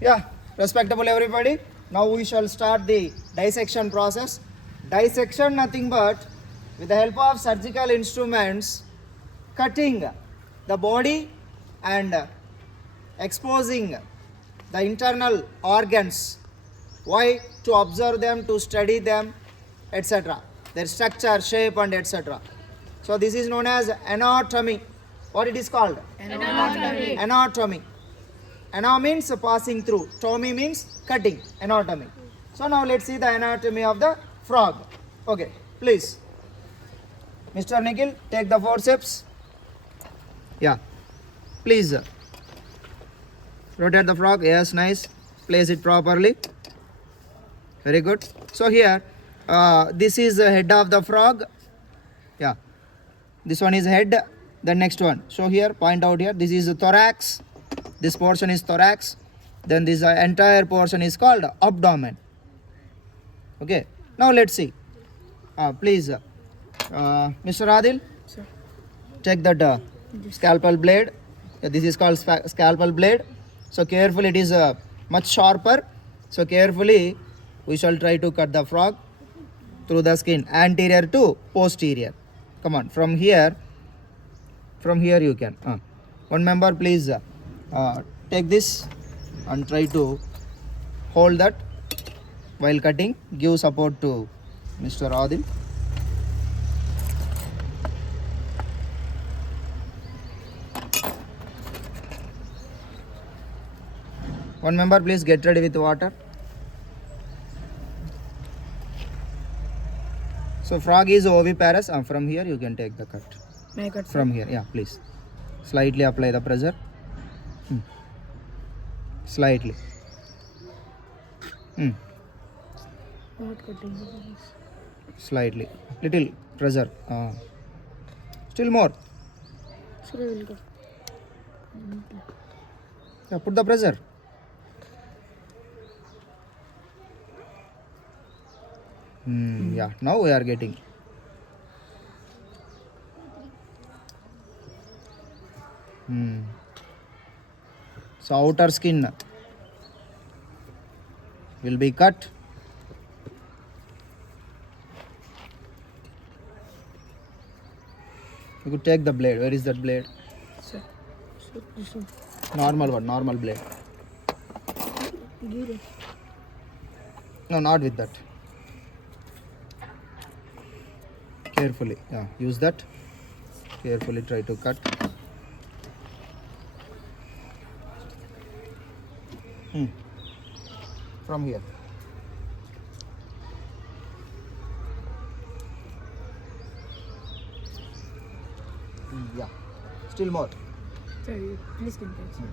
Yeah, respectable everybody. Now we shall start the dissection process. Dissection nothing but with the help of surgical instruments, cutting the body and exposing the internal organs. Why? To observe them, to study them, etc. Their structure, shape, and etc. So this is known as anatomy. What it is called? Anatomy. Anatomy. Ana means passing through. Tomy means cutting. Anatomy. So now let's see the anatomy of the frog. Okay, please. Mr. Nikhil, take the forceps. Yeah. Please. Rotate the frog. Yes, nice. Place it properly. Very good. So here, this is the head of the frog. Yeah. This one is head. The next one. So here, point out here. This is the thorax. This portion is thorax. Then this entire portion is called abdomen. Okay. Now let's see. Please, Mr. Adil, Sir. take that scalpel blade. This is called scalpel blade. So carefully, it is much sharper. So carefully, we shall try to cut the frog through the skin, anterior to posterior. Come on, from here you can. One member, please take this and try to hold that while cutting. Give support to Mr. Adil. One member, please get ready with water. So frog is oviparous. From here you can take the cut. May I cut? From here, yeah, please. Slightly apply the pressure. Slightly. Not cutting. Slightly. Little pressure. Still more. Sir, I will cut. Yeah, put the pressure. Yeah, now we are getting. So outer skin will be cut. You could take the blade. Where is that blade? Sir. Sir, this one. Normal one, normal blade. Give it. No, not with that. Carefully, yeah, use that. Carefully try to cut. From here. Yeah, still more. Sir, please continue.